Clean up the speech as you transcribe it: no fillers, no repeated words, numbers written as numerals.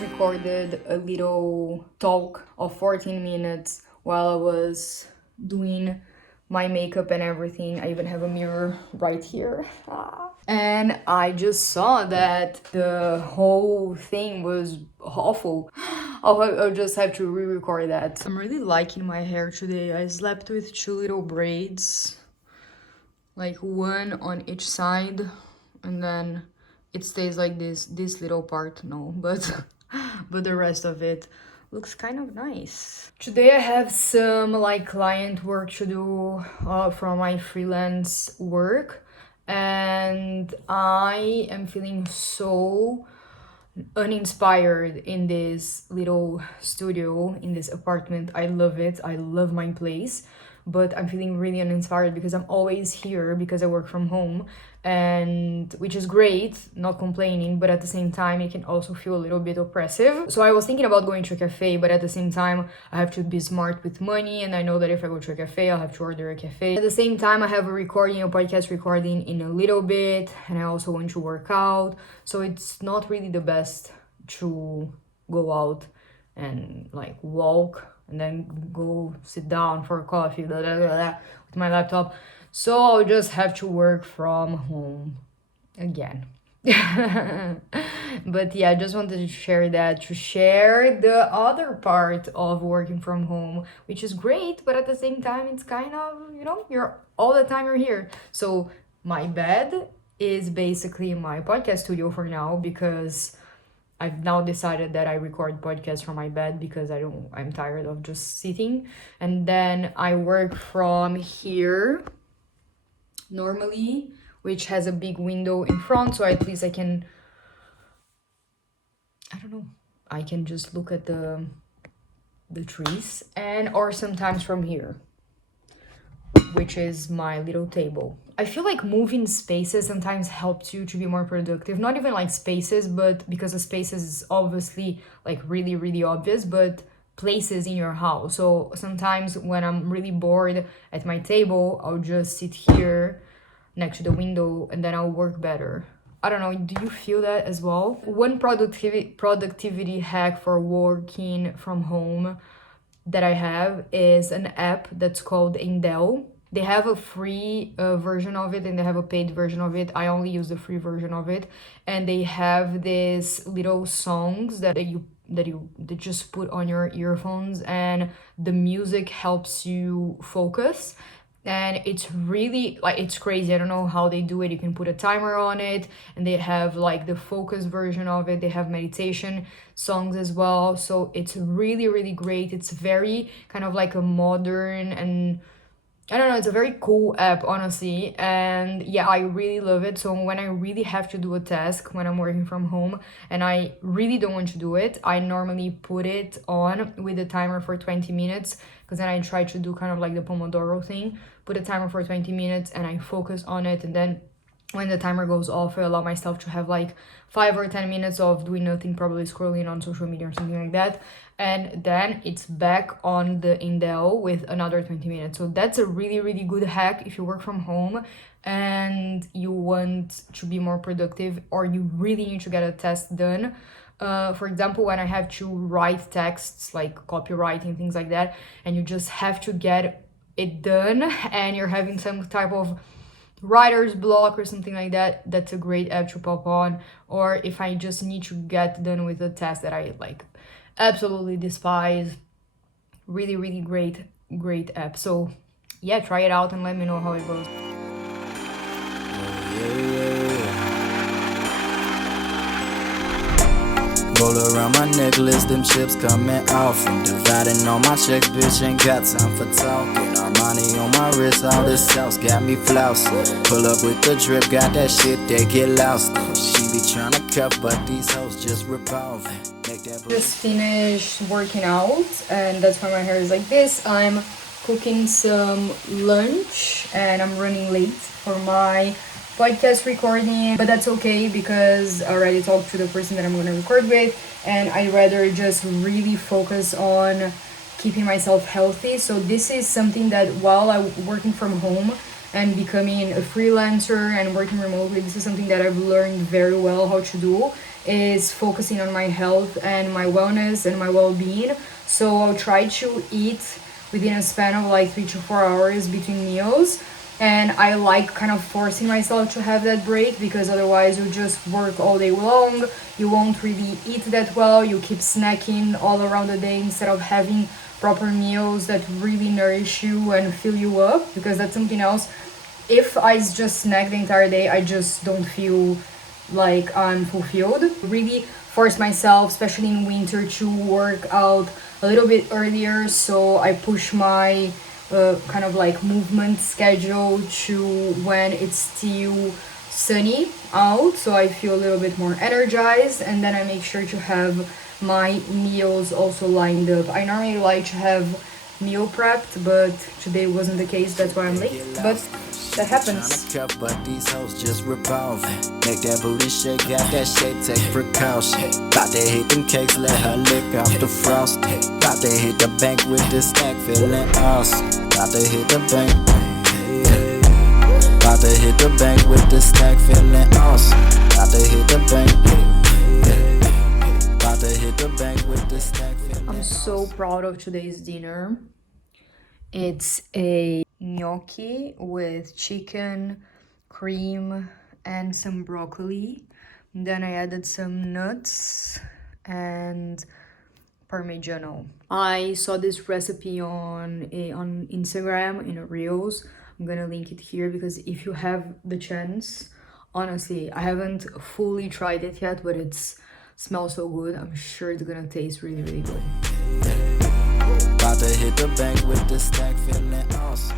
Recorded a little talk of 14 minutes while I was doing my makeup and everything. I even have a mirror right here. And I just saw that the whole thing was awful. I'll just have to re-record that. I'm really liking my hair today. I slept with two little braids, like one on each side, and then it stays like this little part, no, but but the rest of it looks kind of nice. Today I have some like client work to do from my freelance work, and I am feeling so uninspired in this little studio, in this apartment. I love it. I love my place, but I'm feeling really uninspired because I'm always here because I work from home, and which is great, not complaining, but at the same time it can also feel a little bit oppressive. So I was thinking about going to a cafe, but at the same time I have to be smart with money, and I know that if I go to a cafe I'll have to order a cafe. At the same time I have a podcast recording in a little bit, and I also want to work out, so it's not really the best to go out and like walk and then go sit down for a coffee with my laptop. So I'll just have to work from home again. But yeah, I just wanted to share that, to share the other part of working from home, which is great, but at the same time it's kind of, you're all the time you're here. So my bed is basically my podcast studio for now, because I've now decided that I record podcasts from my bed because I'm tired of just sitting. And then I work from here normally, which has a big window in front, so at least I can, I can just look at the trees, and or sometimes from here, which is my little table. I feel like moving spaces sometimes helps you to be more productive. Not even like spaces, but because the spaces is obviously like really, really obvious, but places in your house. So sometimes when I'm really bored at my table, I'll just sit here next to the window and then I'll work better. I don't know, do you feel that as well? One productivity hack for working from home that I have is an app that's called Endel. They have a free version of it and they have a paid version of it. I only use the free version of it, and they have these little songs that you just put on your earphones, and the music helps you focus. And it's really like, it's crazy. I don't know how they do it. You can put a timer on it, and they have like the focus version of it. They have meditation songs as well, so it's really, really great. It's very kind of like a modern, and I don't know, it's a very cool app, honestly. And yeah, I really love it. So when I really have to do a task when I'm working from home and I really don't want to do it, I normally put it on with a timer for 20 minutes, because then I try to do kind of like the Pomodoro thing, put a timer for 20 minutes and I focus on it. And then when the timer goes off, I allow myself to have like 5 or 10 minutes of doing nothing, probably scrolling on social media or something like that. And then it's back on the Endel with another 20 minutes. So that's a really, really good hack if you work from home and you want to be more productive, or you really need to get a task done. For example, when I have to write texts like copywriting, things like that, and you just have to get it done and you're having some type of writer's block or something like that, that's a great app to pop on. Or if I just need to get done with a task that I like absolutely despise, really, really great app. So yeah, try it out and let me know how it goes. Roll around my necklace, them chips coming off. And dividing all my checks, bitch, ain't got time for talking. Armani on my wrist, all this sauce got me flousing. Pull up with the drip, got that shit, they get lost. She be tryna cuff, but these hoes just revolving. Just finished working out, and that's why my hair is like this. I'm cooking some lunch and I'm running late for my podcast recording, but that's okay because I already talked to the person that I'm going to record with, and I'd rather just really focus on keeping myself healthy. So this is something that while I'm working from home, and becoming a freelancer and working remotely, this is something that I've learned very well how to do, is focusing on my health and my wellness and my well-being. So I'll try to eat within a span of like 3 to 4 hours between meals. And I like kind of forcing myself to have that break, because otherwise you just work all day long, you won't really eat that well, you keep snacking all around the day instead of having proper meals that really nourish you and fill you up, because that's something else. If I just snack the entire day, I just don't feel like I'm fulfilled. Really force myself, especially in winter, to work out a little bit earlier, so I push my kind of like movement schedule to when it's still sunny out, so I feel a little bit more energized, and then I make sure to have my meals also lined up. I normally like to have meal prepped, but today wasn't the case, that's why I'm late, but that happens. But these hoes just revolving. Make that booty shake, got that shake, take precaution. Bout to hit them cakes, let her lick off the frost. Bout to hit the bank with the stack, feeling awesome. Bout to hit the bank. Bout to hit the bank with the stack, feeling awesome. Bout to hit the bank. Bout to hit the bank with the stack, feeling I'm so proud of today's dinner. It's a gnocchi with chicken, cream, and some broccoli. Then I added some nuts and Parmigiano. I saw this recipe on Instagram in a Reels. I'm gonna link it here, because if you have the chance, honestly, I haven't fully tried it yet, but it smells so good. I'm sure it's gonna taste really, really good. About to hit the bank with the stack, feeling awesome.